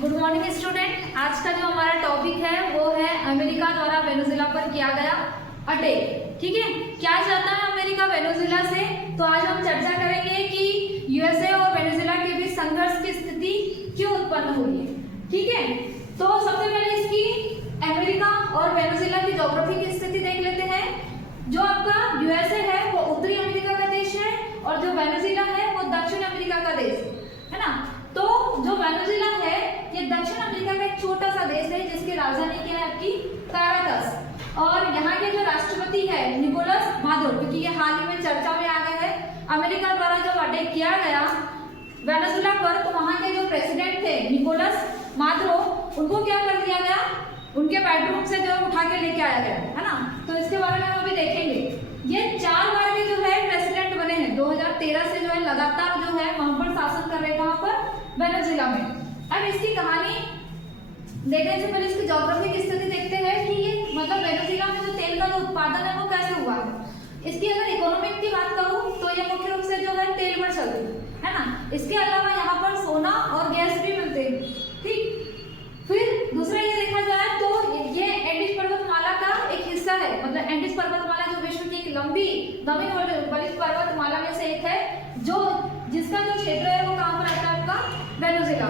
Good morning student. आज का जो हमारा टॉपिक है वो है अमेरिका द्वारा वेनेजुएला पर किया गया अटैक। ठीक है, क्या चाहता है अमेरिका वेनेजुएला से? तो आज हम चर्चा करेंगे कि यूएसए और वेनेजुएला के बीच संघर्ष की स्थिति क्यों उत्पन्न हुई है। ठीक है, तो सबसे पहले इसकी अमेरिका और वेनेजुएला की ज्योग्राफी की स्थिति देख लेते हैं। जो आपका यूएसए है वो उत्तरी अमेरिका का देश है और जो वेनेजुएला है वो दक्षिण अमेरिका का देश है ना। तो जो वेनेजुएला है ये दक्षिण अमेरिका का एक छोटा सा देश है जिसकी राजधानी क्या है आपकी काराकस। और यहाँ के जो राष्ट्रपति है निकोलस मादुरो, क्योंकि ये हाल ही में चर्चा में आ गए हैं। अमेरिका द्वारा जब अटैक किया गया वेनेजुएला पर तो वहाँ के जो प्रेसिडेंट थे निकोलस मादुरो, उनको क्या कर दिया गया, उनके बेडरूम से जो उठा के लेके आया गया है ना। तो इसके बारे में हम अभी देखेंगे। ये 4 बार के जो है प्रेसिडेंट बने हैं। 2013 से जो है लगातार जो है वहां पर शासन कर रहे हैं, कहां पर, वेनेजुएला में। अब इसकी कहानी देखने से पहले इसकी ज्योग्राफिक स्थिति देखते हैं कि ये मतलब वेनेजुएला में जो तेल का जो उत्पादन है वो कैसे हुआ है। इसकी अगर इकोनॉमिक की बात करूं तो ये मुख्य रूप से जो है तेल पर चलती है ना। इसके अलावा यहाँ पर सोना और गैस भी मिलते हैं। ठीक, फिर दूसरा ये देखा जाए तो ये एंडीज पर्वतमाला का एक हिस्सा है। मतलब एंडीज पर्वतमाला जो विश्व की एक लंबी नवीन बलिष्ठ पर्वतमाला में से एक है, जो जिसका जो क्षेत्र है वो कहाँ पर आता है आपका, वेनेजुएला।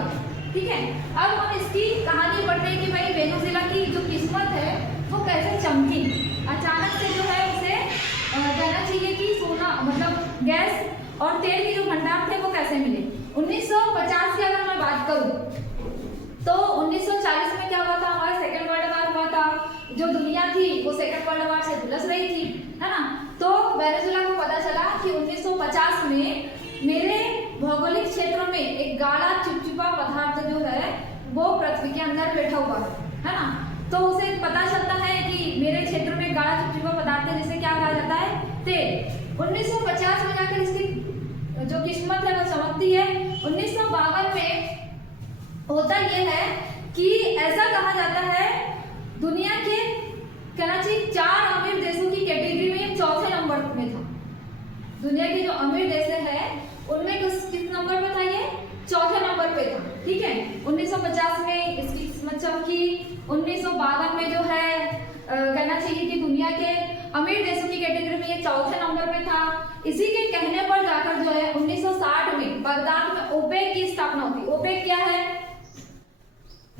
ठीक है, अब हम इसकी कहानी पढ़ते हैं कि भाई वेनेजुएला की जो किस्मत है वो कैसे चमकी। अचानक से जो है उसे कहना चाहिए कि सोना मतलब गैस और तेल के जो भंडार थे वो कैसे मिले। 1950 की अगर मैं बात करूँ तो 1940 में क्या हुआ था, हमारा सेकेंड वर्ल्ड वॉर हुआ था। जो दुनिया थी वो सेकेंड वर्ल्ड वॉर से झुलस रही थी है ना। तो वेनेजुएला को पता चला कि 1950 में मेरे भौगोलिक क्षेत्र में एक गाढ़ा चिपचिपा पदार्थ जो है वो पृथ्वी के अंदर बैठा हुआ है ना। तो उसे पता चलता है कि मेरे क्षेत्र में गाढ़ा चिपचिपा पदार्थ है जिसे क्या कहा जाता है, तेल। 1950 में जाकर इसकी जो किस्मत है वो चमकती है। 1952 में होता यह है कि ऐसा कहा जाता है दुनिया के कहना चाहिए 4 अमीर देशों की कैटेगरी में चौथे नंबर में था। दुनिया के जो अमीर देश है उनमें किस नंबर पे था, ये चौथे नंबर पे था। ठीक है, 1950 में इसकी किस्मत चमकी। 1952 में जो है कहना चाहिए कि दुनिया के अमीर देशों की कैटेगरी में ये चौथे नंबर पे था। इसी के कहने पर जाकर जो है 1960 में बगदाद में ओपेक की स्थापना होती। ओपेक क्या है,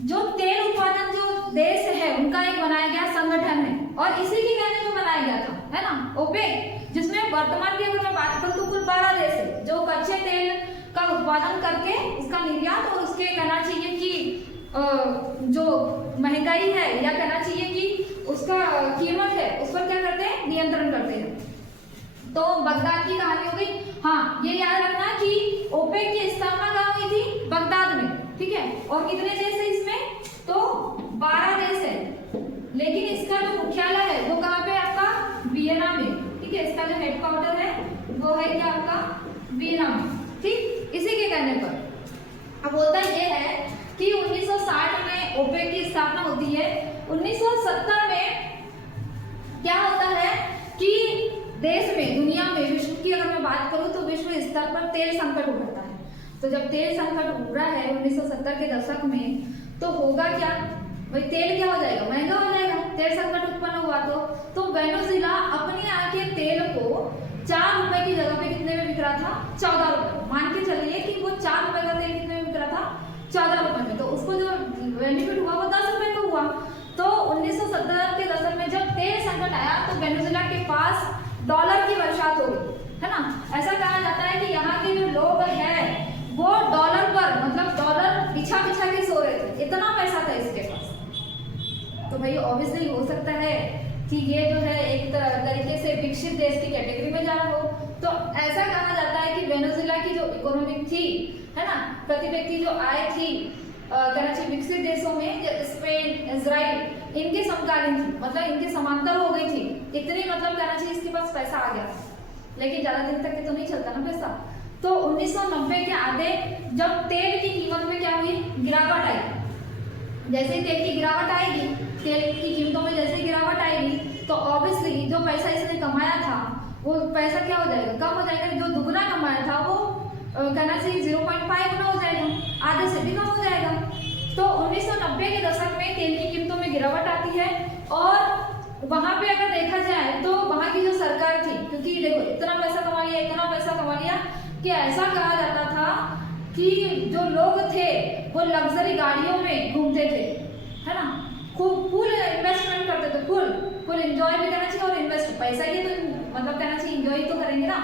जो तेल उत्पादन जो देश है उनका एक बनाया गया संगठन है और इसी के कहने पर बनाया गया था है ना ओपेक, जिसमें वर्तमान की अगर मैं बात करूं तो कुल 12 देश है जो कच्चे तेल का उत्पादन करके उसका निर्यात और उसके कहना चाहिए कि जो महंगाई है या कहना चाहिए कि उसका कीमत है उस पर क्या करते हैं, नियंत्रण करते हैं। तो बगदाद की कहानी हो गई। हाँ, ये याद रखना कि ओपेक की स्थापना कहाँ हुई थी, बगदाद में। ठीक है, और कितने देश है इसमें, तो 12 देश है। लेकिन इसका जो मुख्यालय है वो कहाँ पे आपका, वियना में। ठीक है, इसका जो हेडक्वार्टर है वो है क्या आपका, वियना में। ठीक, इसी के कहने पर अब होता ये है कि 1960 में ओपेक की स्थापना होती है। 1970 में क्या होता है कि देश में, दुनिया में, विश्व की अगर मैं बात करूं तो विश्व स्तर पर तेल संकट उभरता है। तो जब तेल संकट उभरा है 1970 के दशक में, तो होगा क्या भाई, तेल क्या हो जाएगा, महंगा हो जाएगा। तेल संकट उत्पन्न हुआ तो वेनेजुएला अपने यहाँ के तेल को 4 रुपए की जगह पे कितने में बिक रहा था, 14 रुपए। मान के चलिए कि वो 4 रुपए का तेल कितने में बिक रहा था, 14 रुपए में। तो उसको जो बेनिफिट हुआ वो 10 रुपए का हुआ। तो 1970 के दशक में जब तेल संकट आया तो वेनेजुएला के पास डॉलर की बरसात हो गई है ना। ऐसा कहा जाता है कि यहाँ के जो लोग हैं वो डॉलर पर मतलब डॉलर बिछा बिछा के सो रहे थे, इतना पैसा था इसके पास। तो भाई ऑब्वियसली हो सकता है कि ये जो है एक तरीके से विकसित देश की कैटेगरी में जा रहा हो। तो ऐसा कहा जाता है कि वेनेजुएला की जो इकोनॉमिक थी है ना, प्रति व्यक्ति जो आय थी कहना चाहिए विकसित देशों में, स्पेन, इजराइल, इनके समकालीन थी, मतलब इनके समांतर हो गई थी। इतनी मतलब कहना चाहिए इसके पास पैसा आ गया, लेकिन ज्यादा दिन तक के तो नहीं चलता ना पैसा। तो 1990 के आधे जब तेल की कीमत में क्या हुई, गिरावट आई। जैसे ही तेल की गिरावट आएगी, तेल की कीमतों में जैसे गिरावट आएगी तो ऑब्वियसली जो पैसा इसने कमाया था वो पैसा क्या हो जाएगा, कम हो जाएगा। जो दुगना कमाया था वो कहना चाहिए 0.5 गुना हो जाएगा, आधे से भी कम हो जाएगा। तो 1990 के दशक में तेल की कीमतों में गिरावट आती है और वहां पे अगर देखा जाए तो वहां की जो सरकार थी, क्योंकि देखो इतना पैसा कमा लिया, इतना पैसा कमा लिया कि ऐसा कहा जाता था कि जो लोग थे वो लग्जरी गाड़ियों में घूमते थे, है ना, खूब फुल इन्वेस्टमेंट करते थे, फुल एंजॉय भी करना चाहिए और इन्वेस्ट, पैसा ही तो मतलब कहना चाहिए, एंजॉय तो करेंगे ना।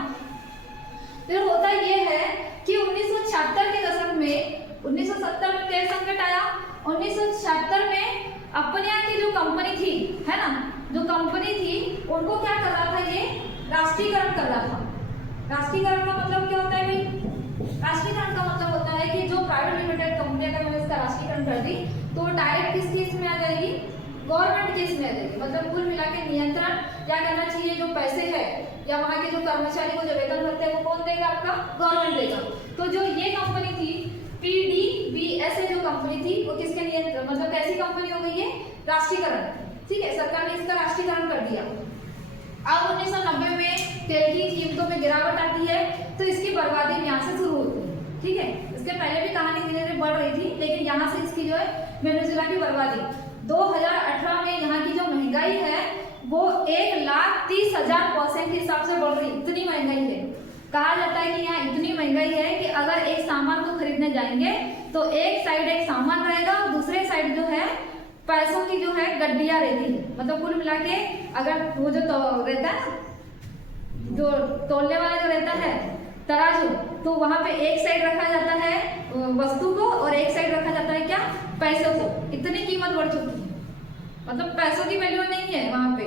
फिर होता ये है कि 1976 के दशक में, 1970 में तेल संकट आया, 1976 में अपने यहाँ की जो कंपनी थी, है ना, जो कंपनी थी उनको क्या कर रहा था, ये राष्ट्रीयकरण कर रहा था। राष्ट्रीयकरण का मतलब क्या होता है भाई? राष्ट्रीयकरण का मतलब होता है कि जो प्राइवेट लिमिटेड कंपनी अगर मैंने इसका राष्ट्रीयकरण कर दी तो डायरेक्ट किस केस में आ जाएगी? गवर्नमेंट केस में आ जाएगी। मतलब कुल मिला के नियंत्रण क्या करना चाहिए, जो पैसे है या वहाँ के जो कर्मचारी को जो वेतन भरते हैं वो कौन देगा? आपका गवर्नमेंट देगा। तो जो ये कंपनी थी PDVSA जो कंपनी थी वो किसके नियंत्रण, मतलब कैसी कंपनी हो गई है? राष्ट्रीयकरण, ठीक है, सरकार ने इसका राष्ट्रीयकरण कर दिया। अब 1990 में तेल की कीमतों में गिरावट आती है तो इसकी बर्बादी यहाँ से शुरू होती है, ठीक है। इसके पहले भी कहानी धीरे धीरे बढ़ रही थी, लेकिन यहाँ से इसकी जो है वेनेजुएला की बर्बादी 2018 में यहाँ की जो महंगाई है वो 1,30,000% के हिसाब से बढ़ रही, इतनी महंगाई है। कहा जाता है कि यहाँ इतनी महंगाई है कि अगर एक सामान को खरीदने जाएंगे तो एक साइड एक सामान रहेगा और दूसरे साइड जो है पैसों की जो है गड्डियां रहती है। मतलब कुल मिला के अगर वो जो रहता है ना, जो तोलने वाला जो रहता है तराजू, तो वहां पे एक साइड रखा जाता है वस्तु को और एक साइड रखा जाता है क्या? पैसों को। इतनी कीमत बढ़ चुकी है, मतलब पैसों की वैल्यू नहीं है वहां पे,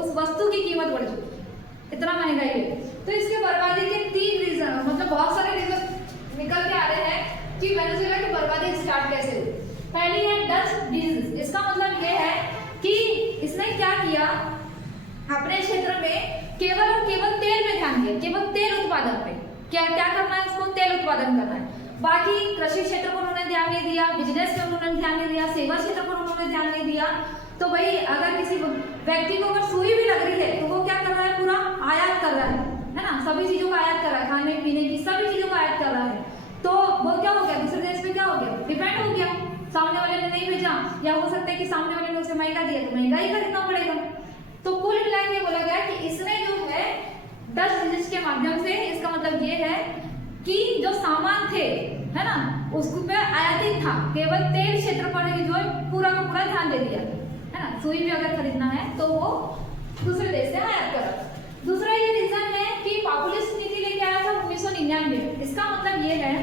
उस वस्तु की कीमत बढ़ चुकी है, इतना महंगाई है। तो इसके बर्बादी के 3 रीजन, मतलब बहुत सारे रीजन निकल के आ रहे हैं कि वेनेजुएला की बर्बादी स्टार्ट कैसे हुई। पहली है डच डिजीज। इसका मतलब ये है कि इसने क्या किया, अपने क्षेत्र में केवल और केवल तेल पे ध्यान दिया, केवल तेल उत्पादन पे। क्या क्या करना है उसको? तेल उत्पादन करना है। बाकी कृषि क्षेत्र पर उन्होंने ध्यान नहीं दिया, बिजनेस पर उन्होंने ध्यान नहीं दिया, सेवा क्षेत्र पर उन्होंने ध्यान नहीं दिया। तो भाई अगर किसी व्यक्ति को अगर सुई भी लग रही है तो वो क्या कर रहा है? पूरा आयात कर रहा है ना, सभी चीजों का आयात कर रहा है, खाने पीने की सभी चीजों का आयात कर रहा है। तो वो क्या हो गया? दूसरे देश पे क्या हो गया? डिपेंड हो गया। सामने वाले ने नहीं भेजा, या हो सकता है कि सामने वाले ने उसे महंगा दिया तो महंगा ही खरीदना पड़ेगा। तो कुल मिला के बोला गया कि इसने जो है डच डिजीज के माध्यम से, इसका मतलब ये है कि जो सामान थे, है ना, उसको पे आयातित था, केवल तेल क्षेत्र पर जो है पूरा का पूरा ध्यान दे दिया, है ना। सुई भी अगर खरीदना है तो वो दूसरे देश से आयात कर। दूसरा ये रीजन है कि पॉपुलिस्ट नीति लेके आया था 1999। इसका मतलब ये है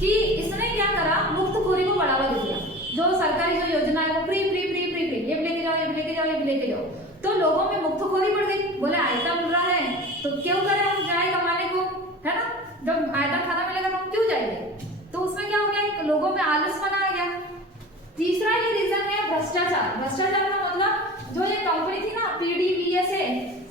कि इसने क्या करा? मुफ्तखोरी को बढ़ावा दे दिया। जो सरकारी जो योजना है वो free free free free free, ये भी लेके जाओ, ये भी लेके जाओ, ये भी लेके जाओ। तो लोगों में मुफ्तखोरी बढ़ गई। बोले आयता मिल रहा है तो क्यों करें हम जाए कमाने को, है ना, जब आयता खाना मिलेगा तो हम क्यों जाएंगे। तो उसमें क्या हो गया? लोगों में आलसपना आ गया। तीसरा ये रीजन है भ्रष्टाचार। भ्रष्टाचार का मतलब जो ये कंपनी थी ना PDVSA,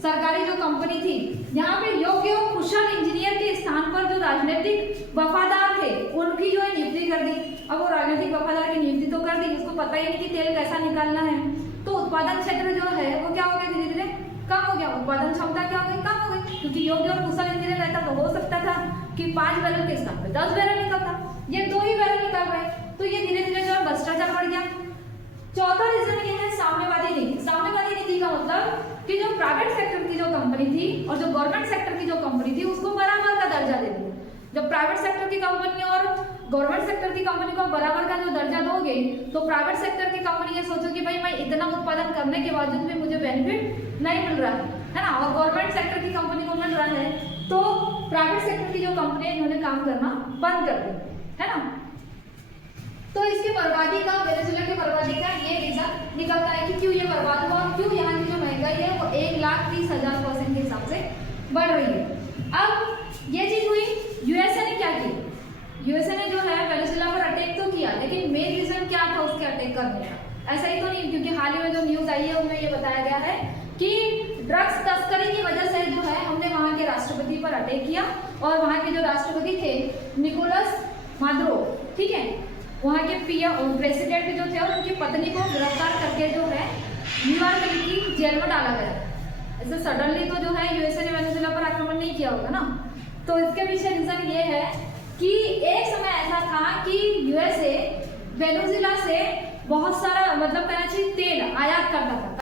सरकारी जो कंपनी थी, यहाँ पे योग्य और कुशल इंजीनियर के स्थान पर जो राजनीतिक वफादार थे उनकी जो है नियुक्ति कर दी। अब वो राजनीतिक वफादार की नियुक्ति तो कर दी, उसको पता ही नहीं कि तेल कैसा निकालना है। तो उत्पादन क्षेत्र जो है वो क्या हो गया? धीरे धीरे कम हो गया। उत्पादन क्षमता क्या हो गई? कम हो गई, क्योंकि योग्य और कुशल इंजीनियर रहता तो हो सकता था कि 5 बैरल के स्थान पे 10 बैरल निकलता, ये 2 ही बैरल निकल रहे। तो ये धीरे धीरे जो है भ्रष्टाचार बढ़ गया। चौथा रीजन ये है साम्यवादी नीति। साम्यवादी नीति का मतलब कि जो प्राइवेट सेक्टर की जो कंपनी थी और जो गवर्नमेंट सेक्टर की जो कंपनी थी उसको बराबर का दर्जा दे दिया। जब प्राइवेट सेक्टर की कंपनी और गवर्नमेंट सेक्टर की कंपनी को बराबर का जो दर्जा दोगे तो प्राइवेट सेक्टर की कंपनी ये सोचो कि भाई मैं इतना उत्पादन करने के बावजूद भी मुझे बेनिफिट नहीं मिल रहा है ना, और गवर्नमेंट सेक्टर की कंपनी को मिल रहा है, तो प्राइवेट सेक्टर की जो कंपनी है इन्होंने काम करना बंद कर दिया, है ना। तो इसकी बर्बादी का, वेनेजुएला की बर्बादी का ये रीजन निकलता है कि क्यों ये बर्बाद हुआ और क्यों यहाँ की जो महंगाई है वो 1,30,000% के हिसाब से बढ़ रही है। अब ये चीज हुई, यूएसए ने क्या किया? यूएसए ने जो है वेनेजुएला पर अटैक तो किया, लेकिन मेन रीजन क्या था उसके अटैक करने का? ऐसा ही तो नहीं, क्योंकि हाल ही में जो न्यूज आई है उनमें ये बताया गया है कि ड्रग्स तस्करी की वजह से जो है हमने वहाँ के राष्ट्रपति पर अटैक किया, और वहाँ के जो राष्ट्रपति थे निकोलस मादुरो, ठीक है, वहाँ के प्रेसिडेंट जो थे और उनकी पत्नी को गिरफ्तार करके जो है न्यूयॉर्क की जेल में डाला गया। ऐसे सडनली तो जो है यूएसए ने वेनेजुएला पर आक्रमण नहीं किया होगा ना। तो इसके पीछे रीजन ये है कि एक समय ऐसा था कि यूएसए वेनेजुएला से बहुत सारा मतलब कहना चाहिए तेल आयात करता था।